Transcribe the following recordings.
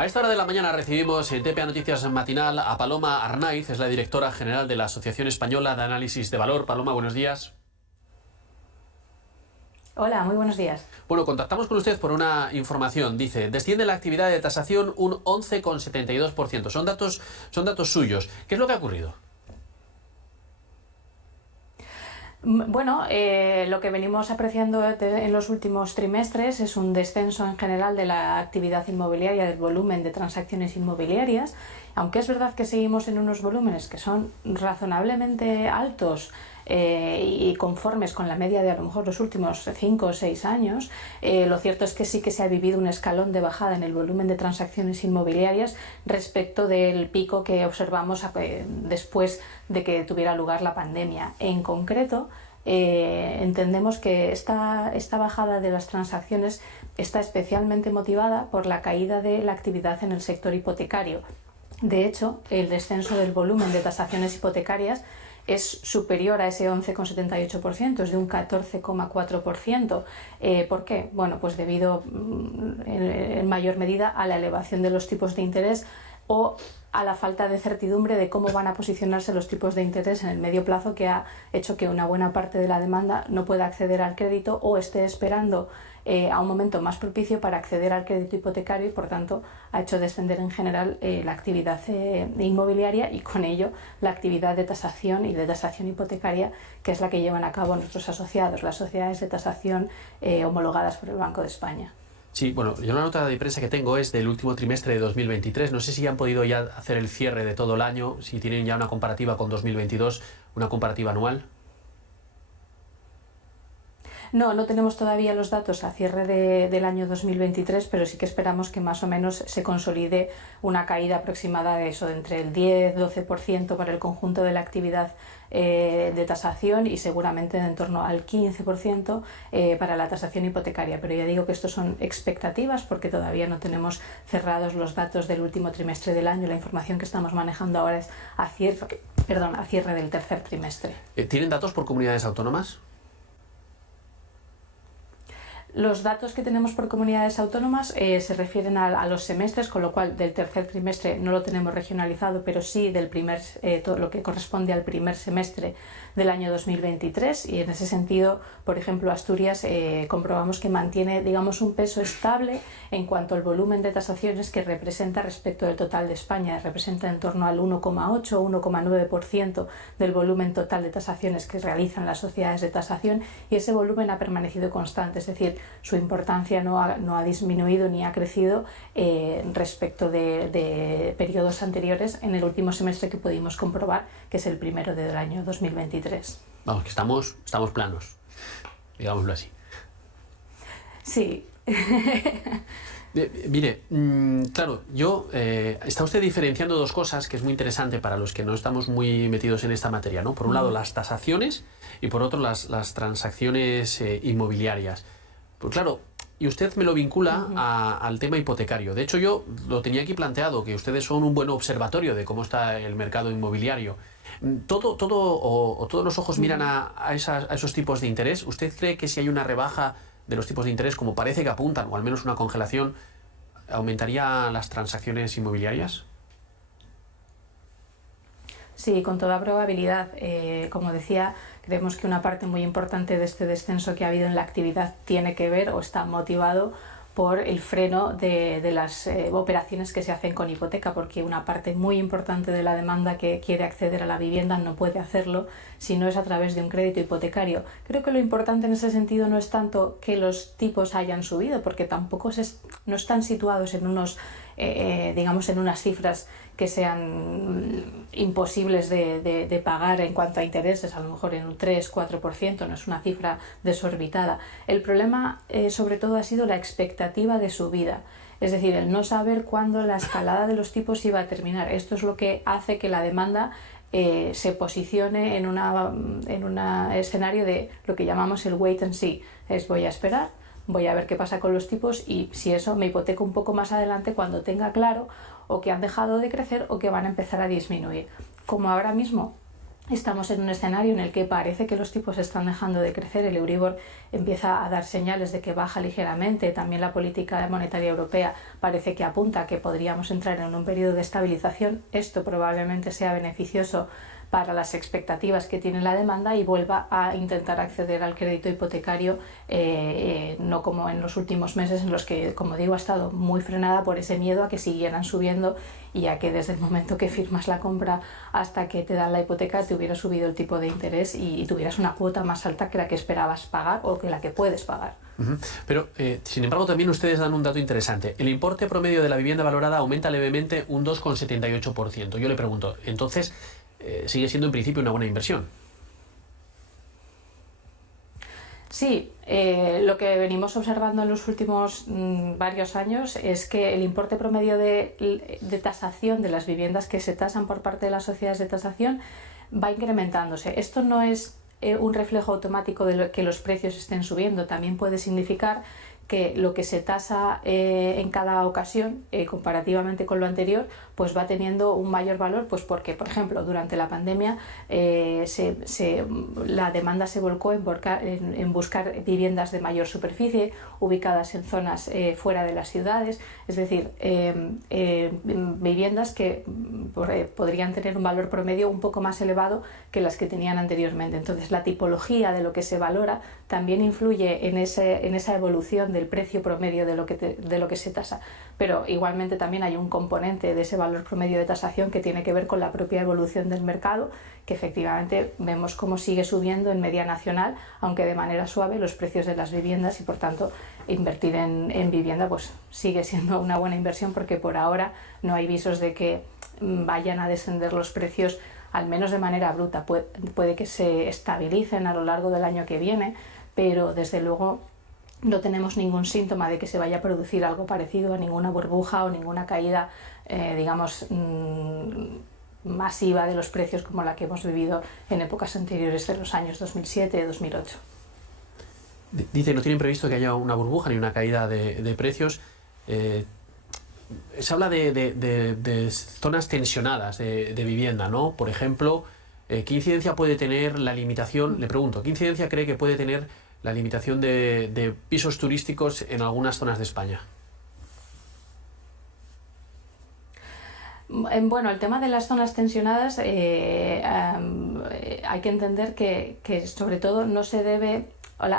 A esta hora de la mañana recibimos en TPA Noticias Matinal a Paloma Arnaiz, es la directora general de la Asociación Española de Análisis de Valor. Paloma, buenos días. Hola, muy buenos días. Bueno, contactamos con usted por una información. Dice, desciende la actividad de tasación un 11,72%. Son datos suyos. ¿Qué es lo que ha ocurrido? Bueno, lo que venimos apreciando en los últimos trimestres es un descenso en general de la actividad inmobiliaria, del volumen de transacciones inmobiliarias, aunque es verdad que seguimos en unos volúmenes que son razonablemente altos y conformes con la media de a lo mejor los últimos 5 o 6 años. Lo cierto es que sí que se ha vivido un escalón de bajada en el volumen de transacciones inmobiliarias respecto del pico que observamos después de que tuviera lugar la pandemia. En concreto, entendemos que esta bajada de las transacciones está especialmente motivada por la caída de la actividad en el sector hipotecario. De hecho, el descenso del volumen de tasaciones hipotecarias es superior a ese 11,78%, es de un 14,4%. ¿Por qué? Bueno, pues debido en mayor medida a la elevación de los tipos de interés o a la falta de certidumbre de cómo van a posicionarse los tipos de interés en el medio plazo, que ha hecho que una buena parte de la demanda no pueda acceder al crédito o esté esperando a un momento más propicio para acceder al crédito hipotecario, y por tanto ha hecho descender en general la actividad inmobiliaria y con ello la actividad de tasación y de tasación hipotecaria, que es la que llevan a cabo nuestros asociados, las sociedades de tasación homologadas por el Banco de España. Sí, bueno, yo la nota de prensa que tengo es del último trimestre de 2023. No sé si han podido ya hacer el cierre de todo el año, si tienen ya una comparativa con 2022, una comparativa anual. No tenemos todavía los datos a cierre del año 2023, pero sí que esperamos que más o menos se consolide una caída aproximada de eso, de entre el 10-12% para el conjunto de la actividad de tasación y seguramente en torno al 15% para la tasación hipotecaria. Pero ya digo que esto son expectativas porque todavía no tenemos cerrados los datos del último trimestre del año. La información que estamos manejando ahora es a cierre del tercer trimestre. ¿Tienen datos por comunidades autónomas? Los datos que tenemos por comunidades autónomas se refieren a los semestres, con lo cual del tercer trimestre no lo tenemos regionalizado, pero sí del todo lo que corresponde al primer semestre del año 2023, y en ese sentido, por ejemplo, Asturias comprobamos que mantiene, digamos, un peso estable en cuanto al volumen de tasaciones que representa respecto del total de España. Representa en torno al 1,8 o 1,9% del volumen total de tasaciones que realizan las sociedades de tasación, y ese volumen ha permanecido constante, es decir, su importancia no ha disminuido ni ha crecido respecto de periodos anteriores en el último semestre que pudimos comprobar, que es el primero del año 2023. Vamos, que estamos planos, digámoslo así. Sí. Mire, claro, está usted diferenciando dos cosas que es muy interesante para los que no estamos muy metidos en esta materia, ¿no? Por un lado, las tasaciones y por otro, las transacciones inmobiliarias. Pues claro, y usted me lo vincula al tema hipotecario. De hecho, yo lo tenía aquí planteado, que ustedes son un buen observatorio de cómo está el mercado inmobiliario. Todos los ojos miran a esos tipos de interés. ¿Usted cree que si hay una rebaja de los tipos de interés, como parece que apuntan, o al menos una congelación, aumentaría las transacciones inmobiliarias? Sí, con toda probabilidad. Como decía, creemos que una parte muy importante de este descenso que ha habido en la actividad tiene que ver o está motivado por el freno de las operaciones que se hacen con hipoteca, porque una parte muy importante de la demanda que quiere acceder a la vivienda no puede hacerlo si no es a través de un crédito hipotecario. Creo que lo importante en ese sentido no es tanto que los tipos hayan subido, porque tampoco no están situados en unos digamos, en unas cifras que sean imposibles de pagar en cuanto a intereses, a lo mejor en un 3-4%, no es una cifra desorbitada. El problema sobre todo ha sido la expectativa de subida, es decir, el no saber cuándo la escalada de los tipos iba a terminar. Esto es lo que hace que la demanda se posicione en un escenario de lo que llamamos el wait and see, es voy a esperar, voy a ver qué pasa con los tipos y si eso me hipoteco un poco más adelante cuando tenga claro o que han dejado de crecer o que van a empezar a disminuir. Como ahora mismo estamos en un escenario en el que parece que los tipos están dejando de crecer, el Euribor empieza a dar señales de que baja ligeramente, también la política monetaria europea parece que apunta a que podríamos entrar en un periodo de estabilización. Esto probablemente sea beneficioso para las expectativas que tiene la demanda y vuelva a intentar acceder al crédito hipotecario, no como en los últimos meses en los que, como digo, ha estado muy frenada por ese miedo a que siguieran subiendo y a que desde el momento que firmas la compra hasta que te dan la hipoteca te hubiera subido el tipo de interés y tuvieras una cuota más alta que la que esperabas pagar o que la que puedes pagar. Pero, sin embargo, también ustedes dan un dato interesante. El importe promedio de la vivienda valorada aumenta levemente un 2,78%. Yo le pregunto, entonces, sigue siendo en principio una buena inversión. Sí, lo que venimos observando en los últimos varios años es que el importe promedio de tasación de las viviendas que se tasan por parte de las sociedades de tasación va incrementándose. Esto no es un reflejo automático de que los precios estén subiendo, también puede significar que lo que se tasa en cada ocasión, comparativamente con lo anterior, pues va teniendo un mayor valor, pues porque, por ejemplo, durante la pandemia la demanda se volcó en buscar viviendas de mayor superficie, ubicadas en zonas fuera de las ciudades, es decir, viviendas que podrían tener un valor promedio un poco más elevado que las que tenían anteriormente. Entonces, la tipología de lo que se valora también influye en esa evolución del precio promedio de lo que se tasa, pero igualmente también hay un componente de ese valor promedio de tasación que tiene que ver con la propia evolución del mercado, que efectivamente vemos cómo sigue subiendo en media nacional, aunque de manera suave, los precios de las viviendas, y por tanto invertir en vivienda pues sigue siendo una buena inversión, porque por ahora no hay visos de que vayan a descender los precios, al menos de manera bruta. Puede que se estabilicen a lo largo del año que viene, pero desde luego no tenemos ningún síntoma de que se vaya a producir algo parecido a ninguna burbuja o ninguna caída, digamos, masiva de los precios como la que hemos vivido en épocas anteriores de los años 2007-2008. Dice, no tienen previsto que haya una burbuja ni una caída de precios. Se habla de zonas tensionadas de vivienda, ¿no? Por ejemplo, ¿qué incidencia puede tener la limitación? Le pregunto, ¿qué incidencia cree que puede tener la limitación de pisos turísticos en algunas zonas de España? Bueno, el tema de las zonas tensionadas hay que entender que sobre todo no se debe,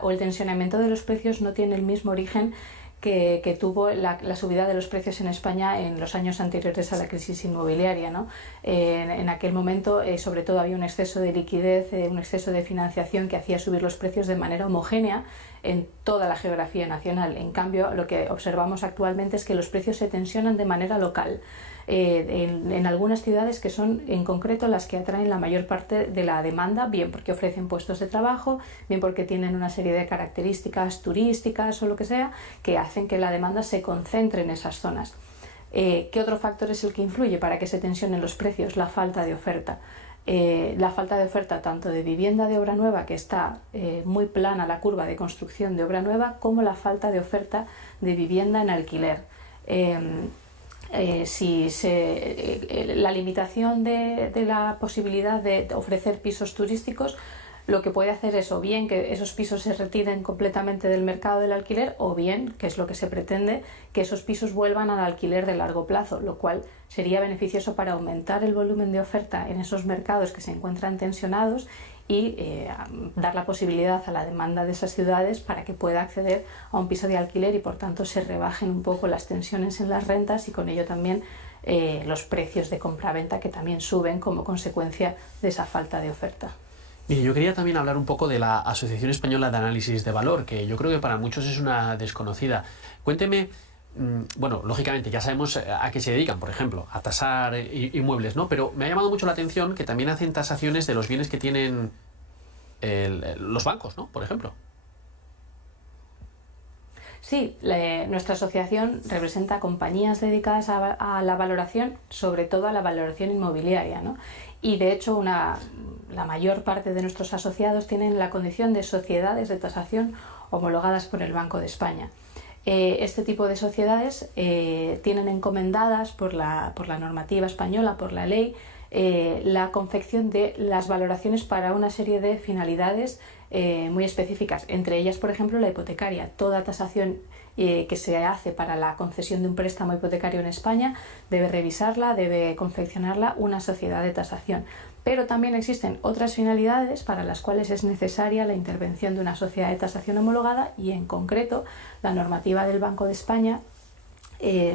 o el tensionamiento de los precios no tiene el mismo origen que tuvo la subida de los precios en España en los años anteriores a la crisis inmobiliaria, ¿no? En aquel momento, sobre todo, había un exceso de liquidez, un exceso de financiación que hacía subir los precios de manera homogénea en toda la geografía nacional. En cambio, lo que observamos actualmente es que los precios se tensionan de manera local. En algunas ciudades que son en concreto las que atraen la mayor parte de la demanda, bien porque ofrecen puestos de trabajo, bien porque tienen una serie de características turísticas o lo que sea, que hacen que la demanda se concentre en esas zonas. ¿Qué otro factor es el que influye para que se tensionen los precios? La falta de oferta. La falta de oferta tanto de vivienda de obra nueva, que está muy plana la curva de construcción de obra nueva, como la falta de oferta de vivienda en alquiler. La limitación de la posibilidad de ofrecer pisos turísticos lo que puede hacer es o bien que esos pisos se retiren completamente del mercado del alquiler, o bien, que es lo que se pretende, que esos pisos vuelvan al alquiler de largo plazo, lo cual sería beneficioso para aumentar el volumen de oferta en esos mercados que se encuentran tensionados y dar la posibilidad a la demanda de esas ciudades para que pueda acceder a un piso de alquiler y por tanto se rebajen un poco las tensiones en las rentas y con ello también los precios de compra-venta, que también suben como consecuencia de esa falta de oferta. Mire, yo quería también hablar un poco de la Asociación Española de Análisis de Valor, que yo creo que para muchos es una desconocida. Cuénteme, bueno, lógicamente ya sabemos a qué se dedican, por ejemplo, a tasar inmuebles, ¿no? Pero me ha llamado mucho la atención que también hacen tasaciones de los bienes que tienen los bancos, ¿no? Por ejemplo. Sí, nuestra asociación representa compañías dedicadas a la valoración, sobre todo a la valoración inmobiliaria, ¿no? Y de hecho la mayor parte de nuestros asociados tienen la condición de sociedades de tasación homologadas por el Banco de España. Este tipo de sociedades tienen encomendadas por la normativa española, por la ley, la confección de las valoraciones para una serie de finalidades muy específicas, entre ellas, por ejemplo, la hipotecaria. Toda tasación que se hace para la concesión de un préstamo hipotecario en España debe revisarla, debe confeccionarla una sociedad de tasación. Pero también existen otras finalidades para las cuales es necesaria la intervención de una sociedad de tasación homologada, y en concreto la normativa del Banco de España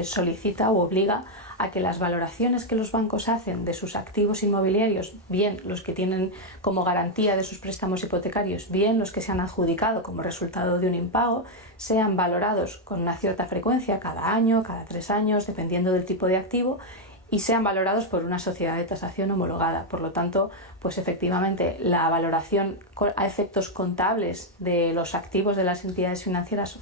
solicita o obliga a que las valoraciones que los bancos hacen de sus activos inmobiliarios, bien los que tienen como garantía de sus préstamos hipotecarios, bien los que se han adjudicado como resultado de un impago, sean valorados con una cierta frecuencia, cada año, cada 3 años, dependiendo del tipo de activo, y sean valorados por una sociedad de tasación homologada. Por lo tanto, pues efectivamente la valoración a efectos contables de los activos de las entidades financieras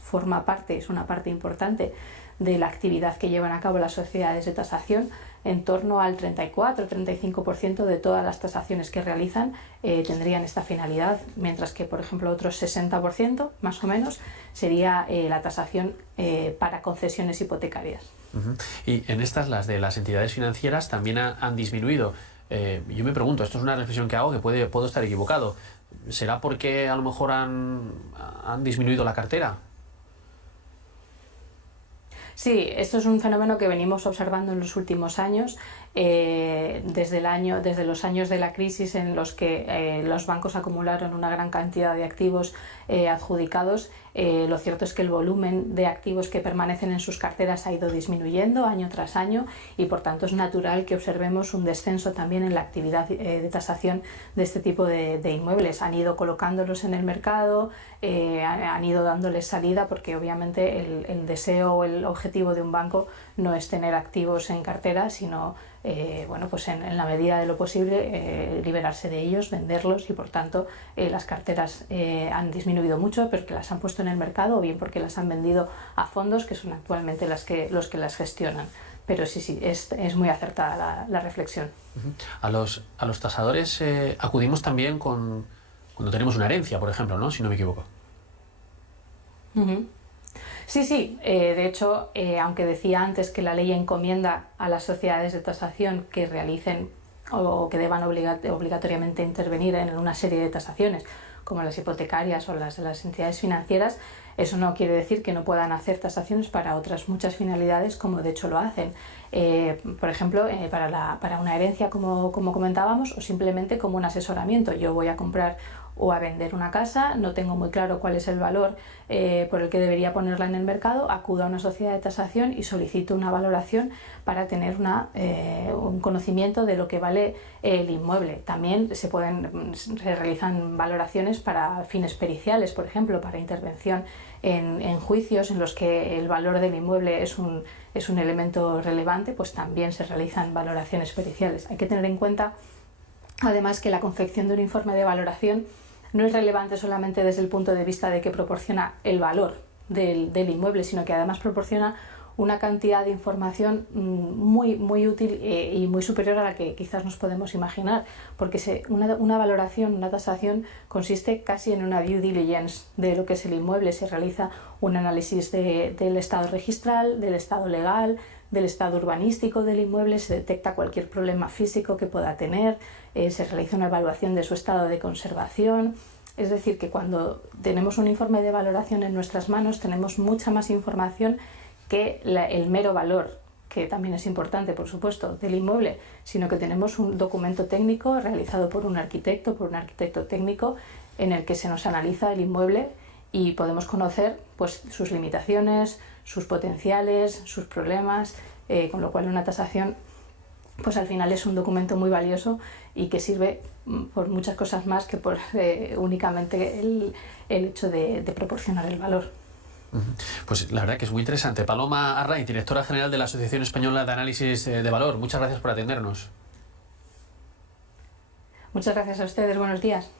es una parte importante de la actividad que llevan a cabo las sociedades de tasación. En torno al 34-35% de todas las tasaciones que realizan tendrían esta finalidad, mientras que, por ejemplo, otro 60%, más o menos, sería la tasación para concesiones hipotecarias. Y en estas, las de las entidades financieras, también han disminuido. Yo me pregunto, esto es una reflexión que hago, que puedo estar equivocado. ¿Será porque a lo mejor han disminuido la cartera? Sí, esto es un fenómeno que venimos observando en los últimos años, desde los años de la crisis en los que los bancos acumularon una gran cantidad de activos adjudicados. Lo cierto es que el volumen de activos que permanecen en sus carteras ha ido disminuyendo año tras año, y por tanto es natural que observemos un descenso también en la actividad de tasación de este tipo de inmuebles. Han ido colocándolos en el mercado, han ido dándoles salida, porque obviamente el deseo o el objetivo de un banco no es tener activos en cartera, sino pues en la medida de lo posible liberarse de ellos, venderlos, y por tanto las carteras han disminuido mucho, pero que las han puesto en el mercado, o bien porque las han vendido a fondos que son actualmente los que las gestionan. Pero sí, es muy acertada la reflexión. A los tasadores acudimos también cuando tenemos una herencia, por ejemplo, ¿no? Si no me equivoco. Sí, de hecho, aunque decía antes que la ley encomienda a las sociedades de tasación que realicen o que deban obligatoriamente intervenir en una serie de tasaciones, como las hipotecarias o las de las entidades financieras, eso no quiere decir que no puedan hacer tasaciones para otras muchas finalidades, como de hecho lo hacen. Por ejemplo, para una herencia, como comentábamos, o simplemente como un asesoramiento. Yo voy a comprar o a vender una casa, no tengo muy claro cuál es el valor por el que debería ponerla en el mercado, acudo a una sociedad de tasación y solicito una valoración para tener un conocimiento de lo que vale el inmueble. También se realizan valoraciones para fines periciales, por ejemplo, para intervención en juicios en los que el valor del inmueble es un elemento relevante, pues también se realizan valoraciones periciales. Hay que tener en cuenta, además, que la confección de un informe de valoración no es relevante solamente desde el punto de vista de que proporciona el valor del inmueble, sino que además proporciona una cantidad de información muy útil y muy superior a la que quizás nos podemos imaginar, porque una valoración, una tasación, consiste casi en una due diligence de lo que es el inmueble. Se realiza un análisis del estado registral, del estado legal, del estado urbanístico del inmueble, se detecta cualquier problema físico que pueda tener, se realiza una evaluación de su estado de conservación. Es decir, que cuando tenemos un informe de valoración en nuestras manos, tenemos mucha más información que el mero valor, que también es importante, por supuesto, del inmueble, sino que tenemos un documento técnico realizado por un arquitecto técnico, en el que se nos analiza el inmueble y podemos conocer pues sus limitaciones, sus potenciales, sus problemas, con lo cual una tasación pues al final es un documento muy valioso y que sirve por muchas cosas más que por únicamente el hecho de proporcionar el valor. Pues la verdad que es muy interesante. Paloma Arraiz, directora general de la Asociación Española de Análisis de Valor, muchas gracias por atendernos. Muchas gracias a ustedes, buenos días.